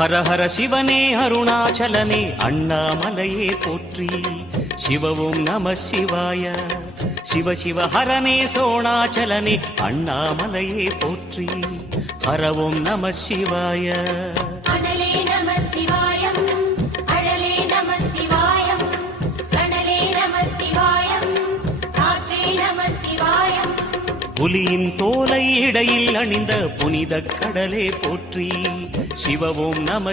ஹர ஹர சிவனே அருணாச்சலனே அண்ணாமலையே போற்றி. சிவ ஓம் நம சிவாய. சிவ சிவ ஹரனே சோணாச்சலனே அண்ணாமலையே போற்றி. ஹர ஓம் நம சிவாய. அனலே நம சிவாயம், அழலே நம சிவாயம், கனலே நம சிவாயம், காற்றே நம சிவாயம். புலியின் தோலை இடையில் அணிந்த புனித கடலே போற்றி. சிவ ஓம் நம